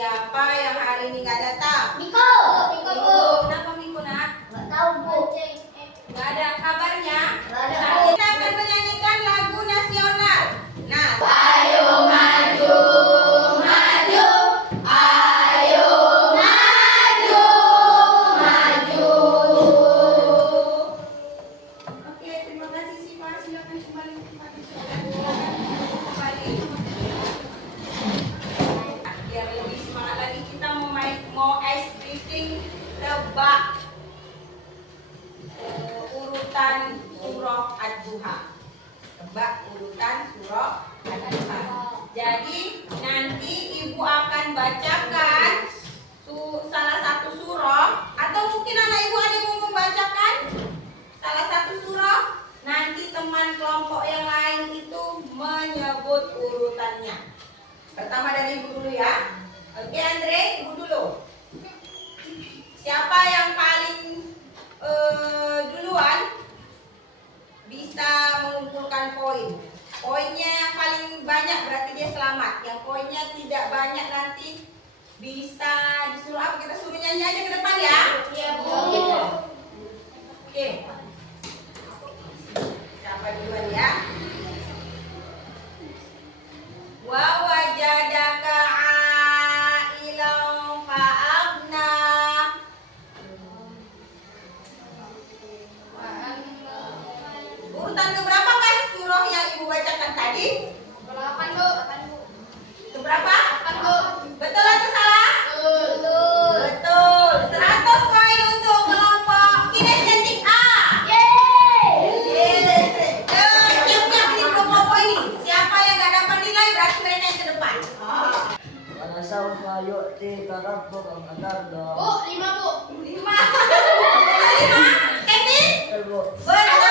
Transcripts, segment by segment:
siapa yang hari ini nggak datang? Miko. Miko, Bu. Kenapa Miko, nak? Nggak tahu, Bu. Nggak ada kabarnya? Nggak ada. Nah, kita akan menyanyikan lagu nasional. Nah, Ayo maju, maju. Ayo maju, maju. oke, terima kasih Siva. Silakan kembali ke tempat kembali. Biar lebih semangat lagi, kita mau ice breathing, tebak urutan surah Ad-Duha. Tebak urutan surah Ad-Duha. Jadi nanti ibu akan bacakan salah satu surah, atau mungkin anak ibu ada yang mau membacakan salah satu surah. Nanti teman kelompok yang lain itu menyebut urutannya. Pertama dari ibu dulu ya. Oke Andre, ibu dulu. Siapa yang paling duluan bisa mengumpulkan poin. Poinnya yang paling banyak berarti dia selamat. Yang poinnya tidak banyak nanti bisa disuruh apa? Kita suruh nyanyi aja ke depan ya. Iya, Bu. Oke. Siapa duluan ya? Wa wajadaka a'ilan fa'agna. Urutan keberapa kan surah yang ibu bacakan tadi? 8, Bu. Keberapa? 8, Bu. Betul atau salah? Betul. Betul. 100 poin untuk kelompok kinestetik A. Yeay. Siap-siap ini kelompok poin ini. Siapa yang gak dapat nilai berarti mereka yang ke depan. وسوف يؤتيك ربك فترضى. Bu, 5, Bu. 5. Kevin? Betul. Betul.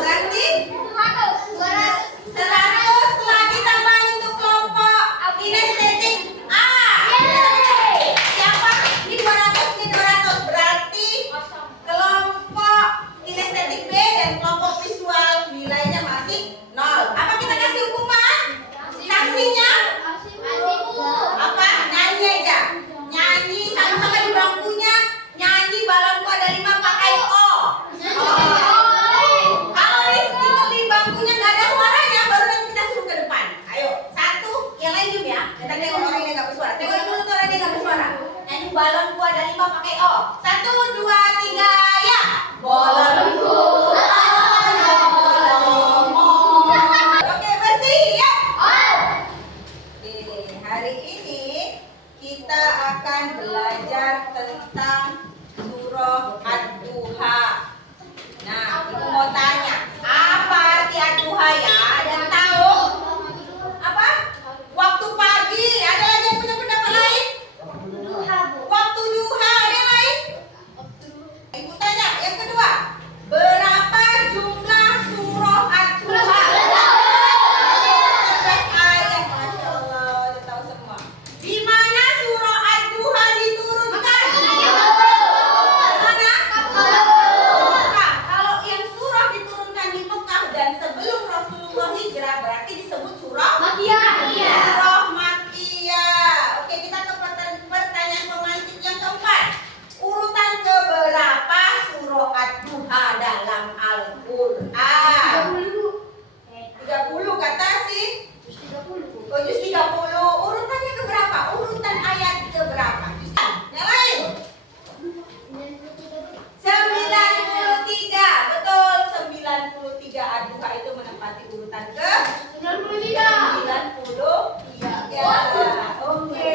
Berarti 200. 100 lagi tambahan untuk kelompok kinestetik A. Yeay. Siapa? Ini 200, ini 200. Berarti kelompok kinestetik B dan kelompok visual nilainya masih 0. Apa kita kasih hukuman? Sanksinya apa? Nyanyi aja. Nyanyi sama-sama di bangkunya. Nyanyi balonku ada 5 pakai O. Kalau di bangkunya nggak ada suaranya, baru nanti kita suruh ke depan. Ayo, satu, yang lain diem ya. Kita tengok orang yang nggak bersuara. Tengok dulu tuh orang yang nggak bersuara. Nyanyi balonku ada 5 pakai O. 1, 2, 3, ya. Balonku. Oke, bersih ya. Oke, hari ini kita akan belajar tentang surah Ad-Duha. Nah, ibu mau tanya, apa arti Ad-Duha ya? Ada yang tahu? Apa? Waktu pagi. Ada lagi yang punya pendapat lain? Waktu duha. Ada yang lain? Ibu tanya, yang kedua, berapa jumlah surah Ad-Duha? 11 ayat, Masya Allah, udah tahu semua. Di mana surah Ad-Duha diturunkan? Mana? Mekah. Kalau yang surah diturunkan di Mekah dan sebelum Rasulullah hijrah berarti disebut surah Surah Makkiyah. Oke, kita ke pertanyaan pemantik yang keempat. Urutan keberapa surah Ad-Duha dalam Al-Quran? 30 kata sih. Oh, juz 30. Urutannya keberapa? Urutan ayat keberapa? Yang lain? 93. Betul, 93. Ad-Duha itu menempati urutan ke 93. Oke,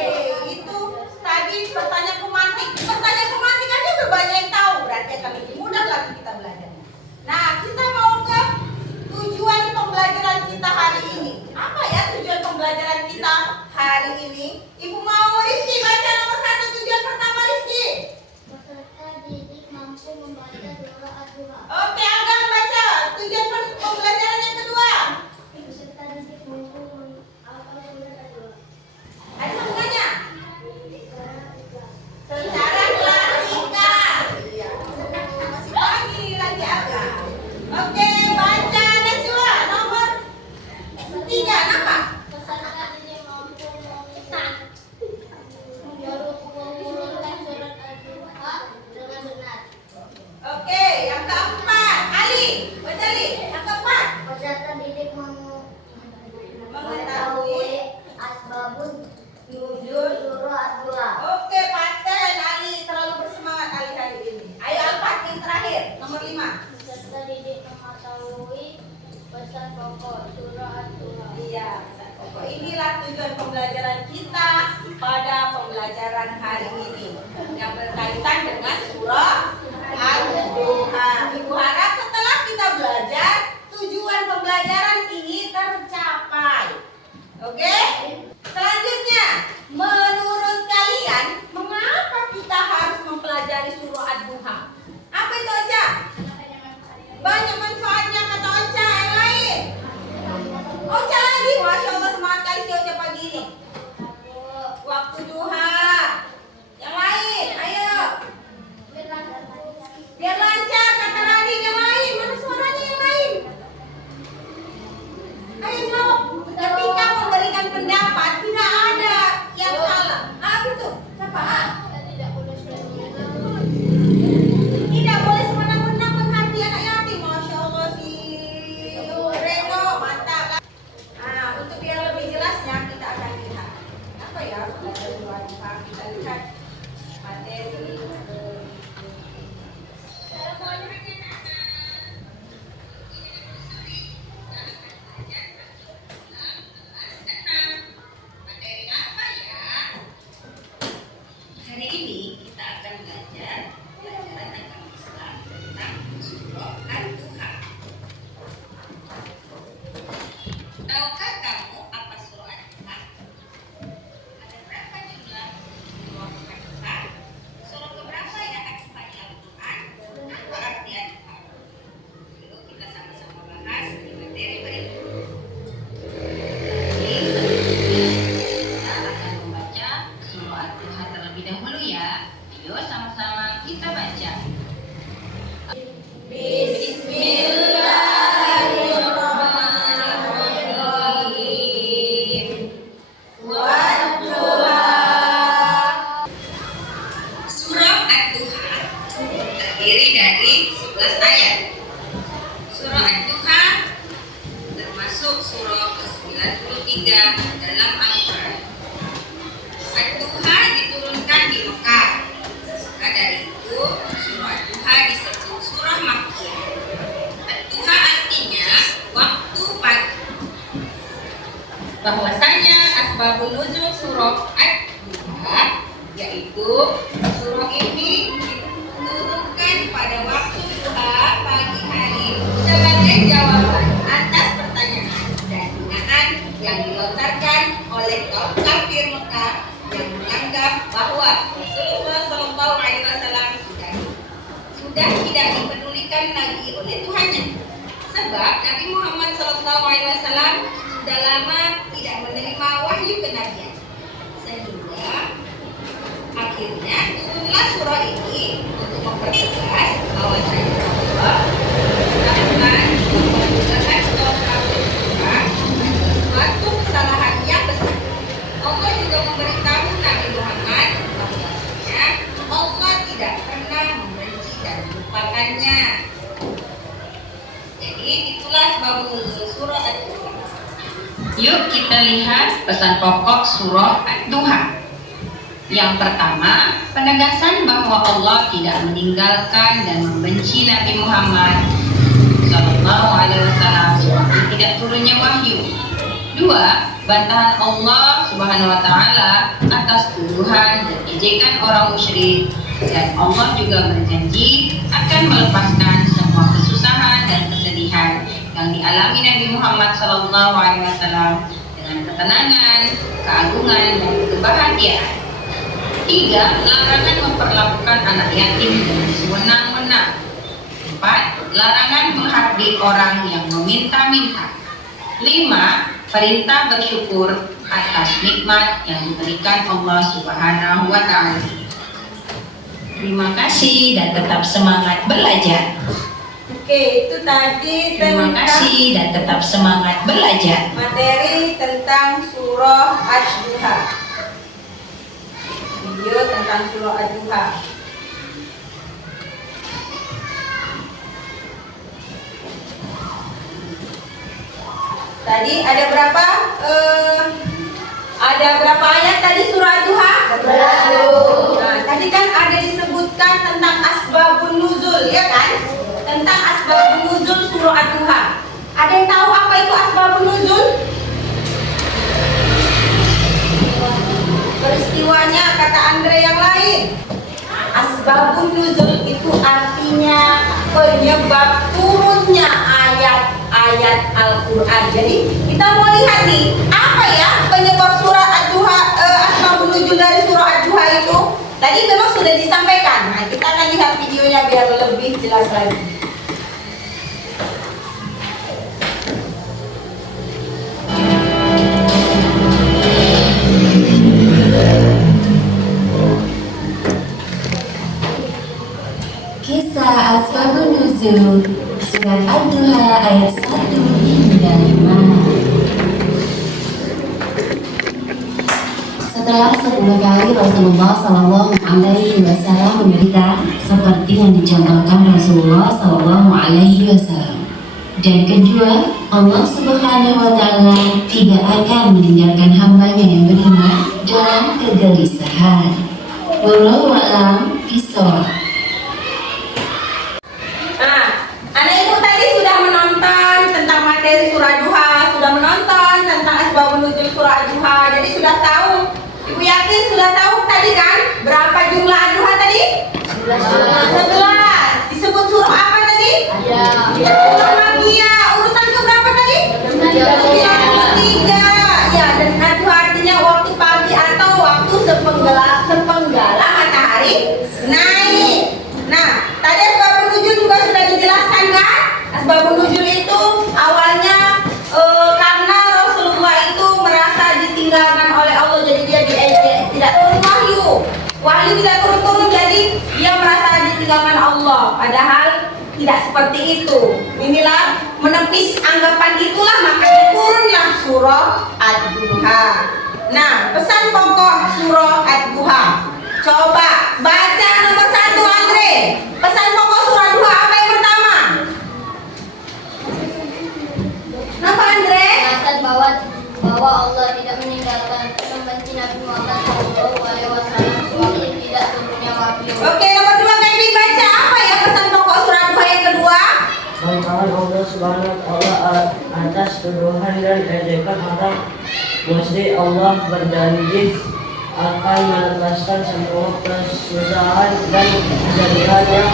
itu tadi pertanyaan pemantik. Pertanyaan pemantik aja udah banyak yang tahu. Berarti akan lebih mudah lagi kita belajar. Nah, kita mau ke tujuan pembelajaran kita hari ini. Apa ya tujuan pembelajaran kita hari ini? Ibu mau Rizky baca nomor 1 tujuan pertama Rizky. Peserta didik mampu membaca surah Ad-Duha. Oke, Agam baca tujuan pembelajaran yang kedua. Peserta didik mampu menghafal surah Ad-Duha. Ada sambungannya. Secara klasikal. Masih pagi lagi Agam. Oke, baca Najwa nomor 3. Apa? Peserta didik mampu pelajaran hari ini yang berkaitan dengan surah Ad-Duha. Ibu harap setelah kita belajar, tujuan pembelajaran ini tercapai. Oke? Selanjutnya, menurut kalian, mengapa kita harus mempelajari surah Ad-Duha? Apa itu Ocha? Banyak manfaatnya kata Ocha. Yang lain? Ocha lagi, Masya Allah, semangat kali si Ocha pagi ini. Waktu duha. Yang lain, ayo. Biar lancar, kata Radin. Yang lain, mana suaranya yang lain? Ayo jawab. Ketika memberikan pendapat, tidak ada yang salah. Betul. Siapa? Tidak boleh semena-mena menghati anak yatim. Masya Allah si Reno, mantap. Untuk biar lebih jelasnya kita akan lihat apa ya pelajaran surah Ad-Duha. Kita lihat materi. Materi apa ya? Hari ini kita akan belajar pelajaran agama Islam tentang surah Ad-Duha. Tahukah kamu apa surah Ad-Duha? Ada berapa jumlah surah Ad-Duha? Surah keberapa yang Ad-Duha di Al-Quran? Apa arti Ad-Duha? Yuk kita sama-sama bahas di materi berikut. Kita akan membaca surah Ad-Duha terlebih dahulu ya. Ayo sama-sama kita baca. Bismillahirrahmanirrahim. Wadduha. Surah Ad-Duha terdiri dari 11 ayat. Surah Ad-Duha termasuk surah ke-93 dalam Al-Quran. Ad-Duha diturunkan di Mekah. Maka dari itu surah Ad-Duha disebut surah Makkiyah. Ad-Duha artinya waktu pagi. Bahwasanya asbabun nuzul surah Ad-Duha yaitu surah ini diturunkan pada waktu duha pagi hari sebagai jawaban atas pertanyaan dan hinaan yang dilontarkan oleh kaum kafir Mekah yang menganggap bahwa Rasulullah SAW sudah tidak dipedulikan lagi oleh Tuhannya. Sebab Nabi Muhammad SAW sudah lama tidak menerima wahyu kenabian. Sehingga akhirnya turunlah surah ini untuk mempertegas bahwasanya Allah melakukan pembunuhan kaum kafir Mekah adalah suatu kesalahan yang besar. Allah juga memberitahu Nabi Muhammad bahwasanya Allah tidak pernah membenci dan melupakannya. Jadi itulah sebab nuzul surah Ad-Duha. Yuk kita lihat pesan pokok surah Ad-Duha. Yang pertama, penegasan bahwa Allah tidak meninggalkan dan membenci Nabi Muhammad SAW waktu tidak turunnya wahyu. Dua, bantahan Allah Subhanahu wa Ta'ala atas tuduhan dan ejekan orang musyrik, dan Allah juga berjanji akan melepaskan semua kesusahan dan kesedihan yang dialami Nabi Muhammad SAW dengan ketenangan, keagungan, dan kebahagiaan. Tiga, larangan memperlakukan anak yatim dengan sewenang-wenang. Empat, larangan menghardik orang yang meminta-minta. Lima, perintah bersyukur atas nikmat yang diberikan Allah Subhanahu wa Ta'ala. Terima kasih dan tetap semangat belajar. Oke, itu tadi terima kasih dan tetap semangat belajar. Materi tentang surah Ad-Duha. Video tentang surah Ad-Duha. Tadi ada berapa? Ada berapa ayat tadi surah Ad-Duha? 11. Nah, tadi kan ada disebutkan tentang asbabun nuzul, ya kan? Tentang asbabun nuzul surah Ad-Duha. Ada yang tahu apa itu asbabun nuzul? peristiwanya kata Andre yang lain. Asbabun nuzul itu artinya penyebab turunnya ayat-ayat Al-Quran. Jadi kita mau lihat nih, apa ya penyebab surah Ad-Duha, asbabun nuzul dari surah Ad-Duha itu. Tadi memang sudah disampaikan. Nah, kita akan lihat videonya biar lebih jelas lagi. Kisah Asbabun Nuzul Surat Ad-Duha ayat 1 hingga 5. Setelah 10 kali Rasulullah Shallallahu Alaihi Wasallam menderita seperti yang dicontohkan Rasulullah Shallallahu Alaihi Wasallam. Dan kedua, Allah Subhanahu Wa Taala tidak akan meninggalkan hambanya yang beriman dalam kegelisahan. Wallahu a'lam bishawab. Materi surah Duha, sudah menonton tentang asbabun nuzul surah Duha, jadi sudah tahu. Ibu yakin sudah tahu tadi kan berapa jumlah Duha tadi? 11. Disebut surah apa tadi? Surah Makkiyah. Urutan ke berapa tadi? 93. Ya, dan Duha artinya waktu pagi atau waktu sepenggala matahari naik. Nah, tadi asbabun nuzul juga sudah dijelaskan kan? Asbabun nuzul itu awalnya karena Rasulullah itu merasa ditinggalkan oleh Allah, jadi dia tidak turun wahyu tidak turun, jadi dia merasa ditinggalkan Allah, padahal tidak seperti itu. Inilah menepis anggapan itulah makanya turunlah surah Ad-Duha. Nah, pesan pokok surah Ad-Duha, coba baca nomor 1 Andre. Pesan pokok surah Duha apa yang pertama? Kenapa Andre? bahwa Allah tidak meninggalkan membenci Nabi Muhammad SAW suami tidak turunnya wahyu. Oke, nomor 2 Kevin baca apa ya pesan pokok surah Duha yang kedua? Bangkalan Allah Subhanahu Wa Taala atas tuduhan dan ejekan orang mesti Allah berjanji akan menuntaskan semua kesusahan dan kesedihan yang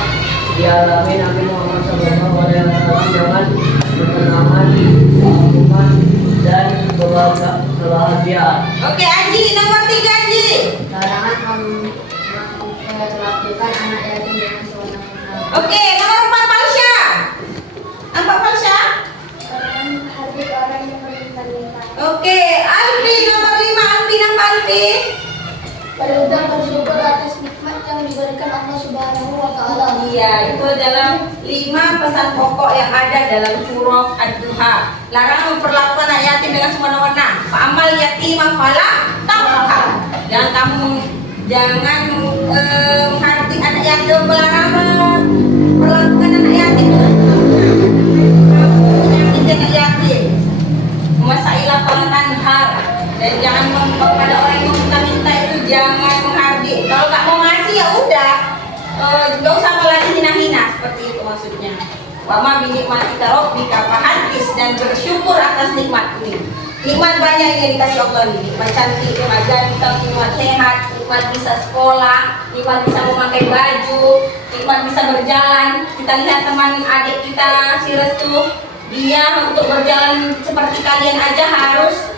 dialami Nabi Muhammad SAW dengan ketenangan, keagungan, dan kebahagiaan. Oke, Aji, nomor 3 Aji. Larangan memperlakukan anak yatim dengan sewenang-wenang. Oke, nomor 4 Palsya. Apa Palsya? Larangan menghargai orang yang berlimpah-limpah. Oke, Alfi nomor 5 Alfi nama Alfi. Berhutang bersyukur atas nikmat yang diberikan Allah Subhanahu Wa Taala. Iya, itu adalah 5 pesan pokok yang ada dalam surah Ad-Duha. Larangan memperlakukan anak yatim dengan semena-mena. Fa'amal yatima fala taqhar. Jangan menghargai anak yatim, melarang memperlakukan anak yatim dengan semena-mena. Anak yatim. Masailah fala tanhar. Dan jangan kepada orang yang meminta-minta itu jangan menghargai. Kalau nggak mau ngasih ya udah, nggak usah lagi hina-hina, seperti itu maksudnya. Wama binikmatika rabbika fahaddits, dan bersyukur atas nikmat ini. Nikmat banyak yang dikasih Allah ini. Nikmat cantik, nikmat ganteng, nikmat sehat, nikmat bisa sekolah, nikmat bisa memakai baju, nikmat bisa berjalan. Kita lihat teman adik kita si Restu, dia untuk berjalan seperti kalian aja harus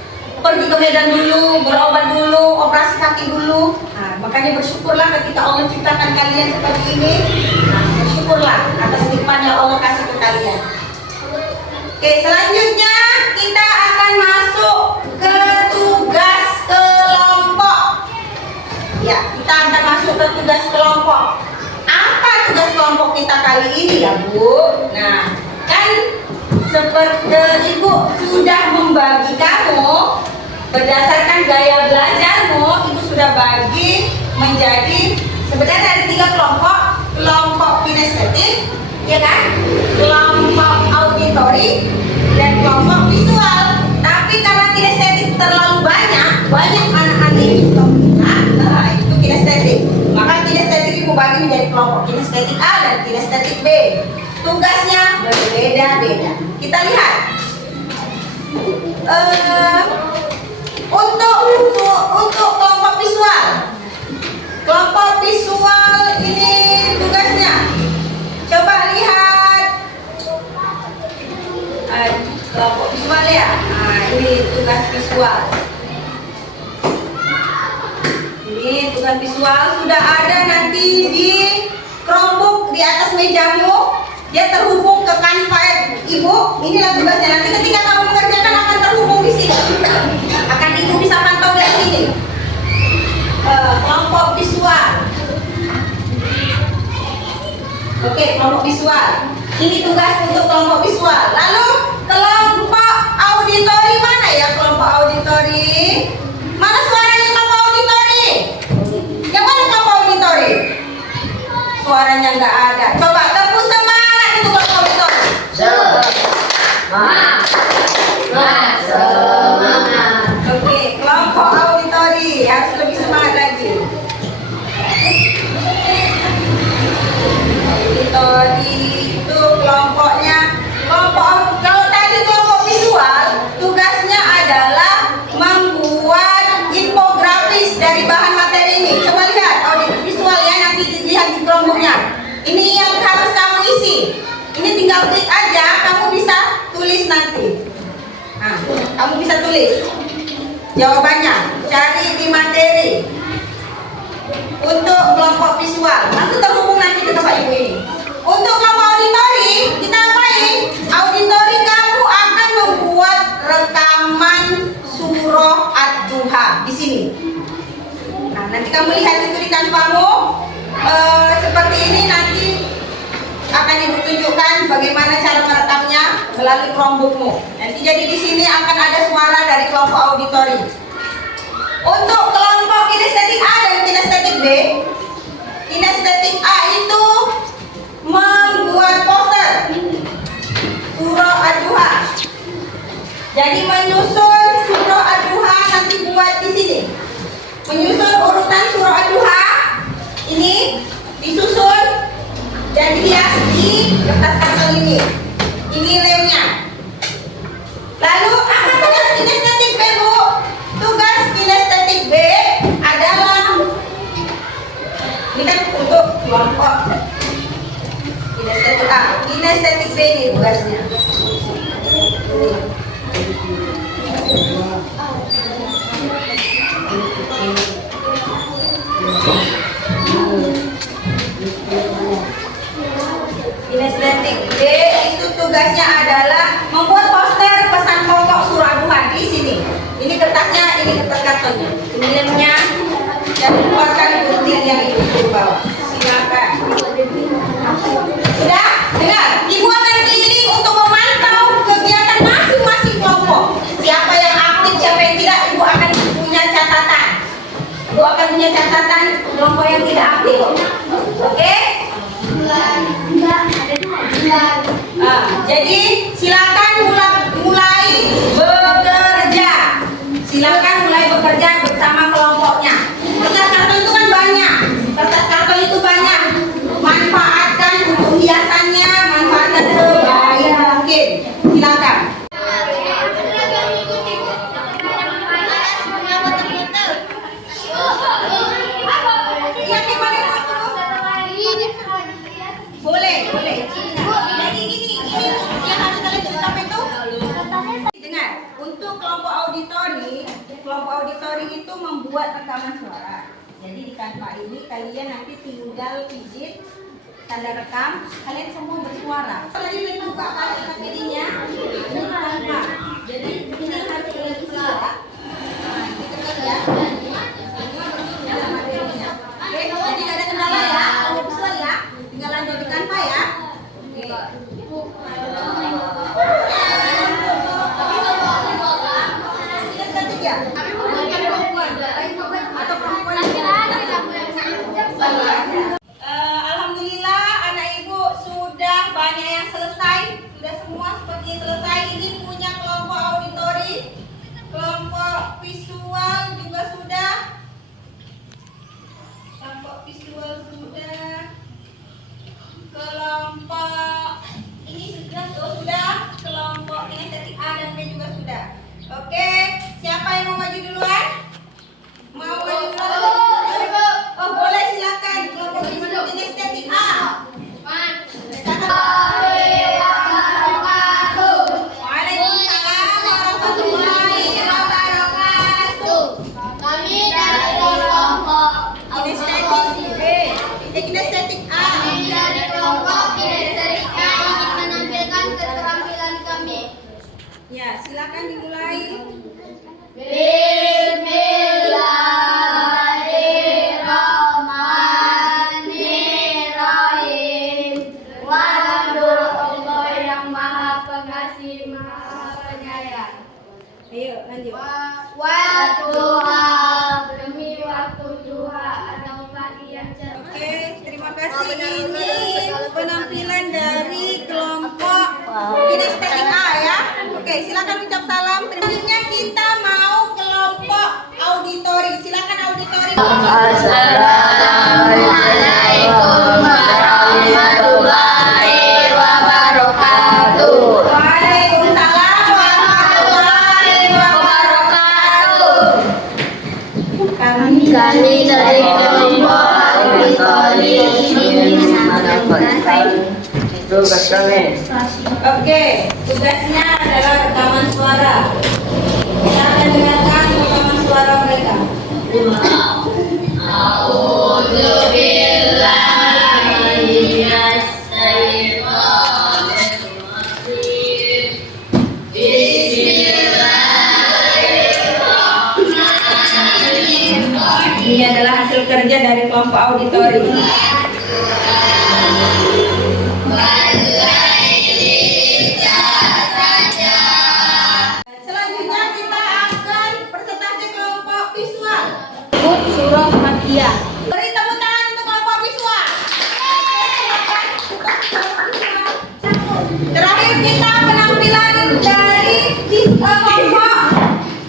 pergi ke Medan dulu, berobat dulu, operasi kaki dulu. Nah, makanya bersyukurlah ketika Allah ciptakan kalian seperti ini. Nah, bersyukurlah atas nikmat yang Allah kasih ke kalian. Oke, selanjutnya kita akan masuk ke tugas kelompok. Ya, kita akan masuk ke tugas kelompok. Apa tugas kelompok kita kali ini ya, Bu? Nah, kan seperti Ibu sudah membagi kamu berdasarkan gaya belajarmu, Ibu sudah bagi menjadi sebenarnya ada 3 kelompok. Kelompok kinestetik, ya kan? Kelompok auditori dan kelompok visual. Tapi karena kinestetik terlalu banyak anak-anak yang suka minat, nah itu kinestetik. Maka kinestetik Ibu bagi menjadi kelompok kinestetik A dan kinestetik B. Tugasnya berbeda-beda. Kita lihat. Untuk kelompok visual visual. Kelompok visual ini tugasnya. Coba lihat. Kelompok visual ya. Nah, ini tugas visual. Ini tugas visual sudah ada nanti di Chromebook di atas mejamu. Dia terhubung ke Canva Ibu. Inilah tugasnya. Nanti ketika kamu mengerjakan akan terhubung di sini. Akan Ibu bisa pantau dari sini. Kelompok visual. Oke, kelompok visual. Ini tugas untuk kelompok visual. Lalu kelompok auditori mana ya kelompok auditori? Mana suaranya kelompok auditori? Yang mana kelompok auditori? Suaranya nggak ada. Coba tepuk semangat untuk kelompok auditori. Semangat. Oke, kelompok auditori harus lebih semangat lagi. Auditori itu kelompoknya. Kalau tadi kelompok visual, tugasnya adalah membuat infografis dari bahan materi ini. Coba lihat audit visual ya, nanti dilihat di Chromebooknya. Ini yang harus kamu isi. Ini tinggal klik aja, kamu bisa tulis nanti. Nah, kamu bisa tulis jawabannya. Cari di materi. Untuk kelompok visual, langsung terhubung nanti ke tempat Ibu ini. Untuk kelompok auditori, kita apain? Auditori kamu akan membuat rekaman surah Ad-Duha di sini. Nah, nanti kamu lihat itu di kanvamu. Seperti ini nanti akan Ibu tunjukkan bagaimana cara merekamnya melalui Chromebookmu. Nanti jadi di sini akan ada suara dari kelompok auditori. Untuk kelompok kinestetik A dan kinestetik B, kinestetik A itu membuat poster surah Ad-Duha. Jadi menyusun surah Ad-Duha nanti buat di sini. Menyusun urutan surah Ad-Duha ini disusun dan dihias di kertas karton ini. Ini lemnya. Lalu apa tugas kinestetik B, Bu? Tugas kinestetik B adalah ini kan untuk kelompok kinestetik A. Kinestetik B ini tugasnya. Kinestetik B itu tugasnya adalah membuat poster pesan pokok surah Ad-Duha di sini. Ini kertasnya, ini kertas kartonnya, ini lemnya, dan keluarkan bukti yang Ibu bawa. Silakan. Sudah? Dengar, Ibu akan keliling untuk memantau kegiatan masing-masing kelompok. Siapa yang aktif, siapa yang tidak, Ibu akan punya catatan. Ibu akan punya catatan kelompok yang tidak aktif. Oke? Jadi silakan mulai bekerja. Silakan mulai bekerja bersama kelompoknya. Kertas karton itu kan banyak. Kertas karton itu banyak. Manfaatkan untuk hiasannya, manfaatkan sebaik mungkin. Silakan. Boleh. Jadi ini yang harus kalian capai itu. Dengar, untuk kelompok auditori itu membuat rekaman suara. Jadi di Canva ini kalian nanti tinggal pijit tanda rekam, kalian semua bersuara. Tadi buka materinya, ini Canva. Jadi ini harus kalian suara. Nah, kita lihat ya. Dalam materinya. Oke, kalau tidak ada kendala ya, kalau visual ya, tinggal lanjut di Canva ya. Alhamdulillah anak ibu sudah banyak yang selesai, sudah semua seperti selesai. Ini punya kelompok auditori, kelompok visual juga sudah, kelompok visual sudah, kelompok ini sudah, kelompok kinestetik A dan B juga sudah. Oke, siapa yang mau maju duluan? Mau maju duluan? ini penampilan dari kelompok kinestetik A ya. Oke, silakan ucap salam. Selanjutnya kita mau kelompok auditori. Silakan auditori. Assalamualaikum warahmatullahi wabarakatuh. Waalaikumsalam warahmatullahi wabarakatuh. Kami dari kelompok auditori ingin menyampaikan Tugas kami. Oke, tugasnya adalah rekaman suara. Kita akan dengarkan rekaman suara mereka. Ini adalah hasil kerja dari kelompok auditori. Selanjutnya kita akan presentasi kelompok visual. surah Makiyah. Beri tepuk tangan untuk kelompok visual. Terakhir kita penampilan dari kelompok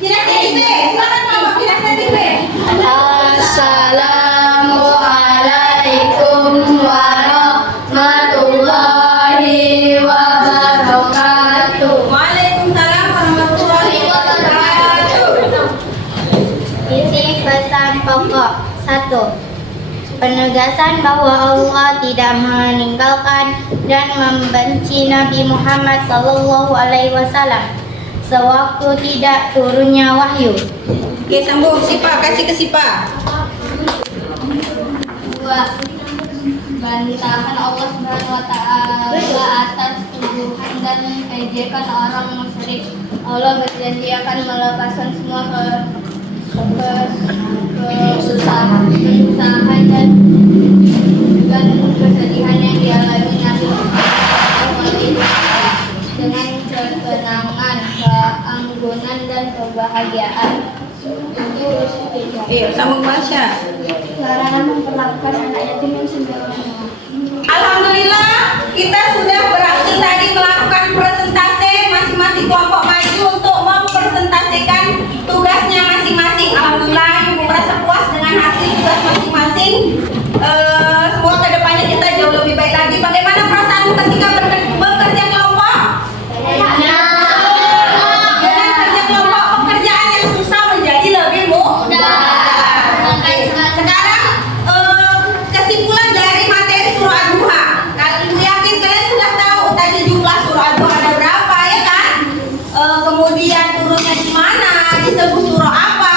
kinestetik B. Silakan kelompok kinestetik B. Assalamualaikum warahmatullahi wabarakatuh. Waalaikumsalam warahmatullahi wabarakatuh. Isi pesan pokok 1. Penegasan bahwa Allah tidak meninggalkan dan membenci Nabi Muhammad SAW sewaktu tidak turunnya wahyu. Oke, sambung Sipa, kasih ke Sipa. 2. Bantahan Allah Subhanahu wa taala atas tuduhan dan ejekan orang musyrik. Allah berjanji akan melepaskan semua kesusahan dan kesedihan yang dialami Nabi dengan ketenangan, keanggunan dan kebahagiaan. Iya, sambung Masya. Larangan memperlakukan anak yatim yang sembarangan. Alhamdulillah, kita sudah berhasil tadi melakukan presentasi masing-masing kelompok maju untuk mempresentasikan tugasnya masing-masing. Alhamdulillah, Ibu merasa puas dengan hasil tugas masing-masing. Semoga kedepannya kita jauh lebih baik lagi. Bagaimana perasaanmu ketika bekerja kelompok? Dengan kerja kelompok, pekerjaan yang susah menjadi lebih mudah. Sekarang kesimpulan dari materi surah Ad-Duha. Ibu yakin kalian sudah tahu tadi jumlah surah Ad-Duha ada berapa ya kan? Kemudian turunnya di mana? Disebut surah apa?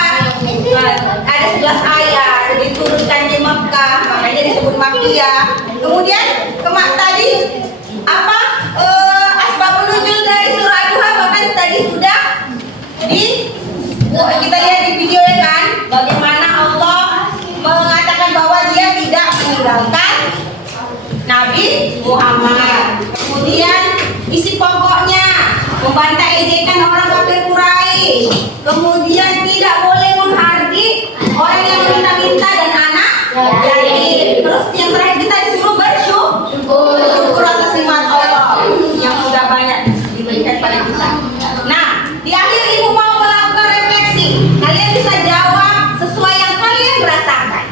Ada 11 ayat. Diturunkan di Mekah, makanya disebut Makkiyah. Kemudian tadi apa? Asbabun nuzul dari surah Ad-Duha bahkan tadi sudah kita lihat di video ya kan? Bagaimana Allah mengatakan bahwa dia tidak meninggalkan Nabi Muhammad. Kemudian isi pokoknya membantah ejekan orang kafir Quraisy. Kemudian tidak boleh menghardik orang yang minta-minta dan anak yatim. Terus yang terakhir kita disuruh bersyukur atas nikmat Allah yang sudah banyak diberikan pada kita. Nah, di akhir Ibu mau melakukan refleksi. Kalian bisa jawab sesuai yang kalian rasakan.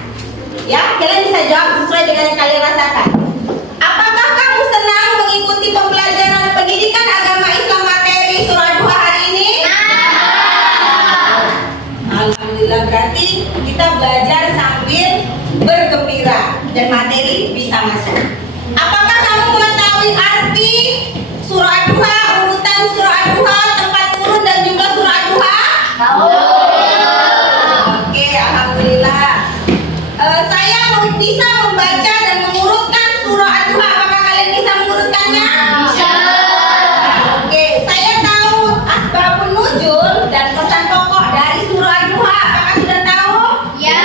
Ya, kalian bisa jawab sesuai dengan yang kalian rasakan. Apakah kamu senang mengikuti pembelajaran pendidikan agama Islam materi surah Ad-Duha hari ini? Alhamdulillah, berarti kita belajar sambil bergembira dan materi bisa masuk. Apakah kamu mengetahui arti surah Ad-Duha, urutan surah Ad-Duha, tempat turun dan jumlah surah Ad-Duha? Oke, alhamdulillah. Saya bisa membaca dan mengurutkan surah Ad-Duha. Apakah kalian bisa mengurutkannya? Bisa. Oke, saya tahu asbabun nuzul dan pesan pokok dari surah Ad-Duha. Apakah sudah tahu? Ya.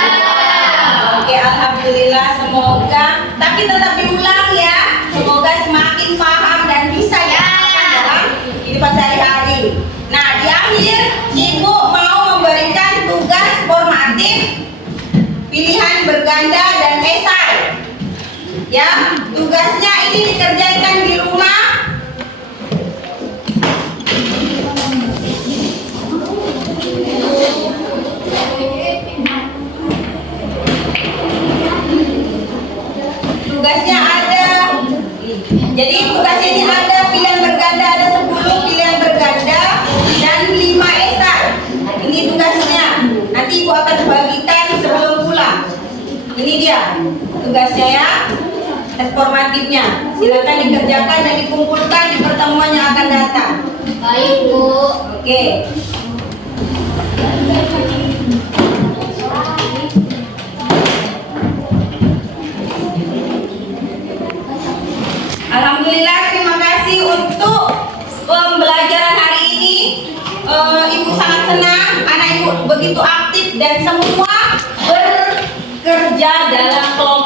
Oke, alhamdulillah. Semoga, tapi tetap diulang ya. Semoga semakin paham dan bisa diamalkan dalam kehidupan sehari-hari. Nah, di akhir Ibu mau memberikan tugas formatif pilihan berganda dan esai. Ya, tugasnya ini dikerjakan di rumah. Tugasnya ada. Jadi tugasnya ini ada pilihan berganda, ada 10 pilihan berganda dan 5 esai. Ini tugasnya. Nanti Ibu akan bagikan sebelum pulang. Ini dia tugasnya ya. Tes formatifnya. Silakan dikerjakan dan dikumpulkan di pertemuan yang akan datang. Baik, Bu. Oke. Alhamdulillah, terima kasih untuk pembelajaran hari ini. Ibu sangat senang, anak Ibu begitu aktif dan semua bekerja dalam kelompok.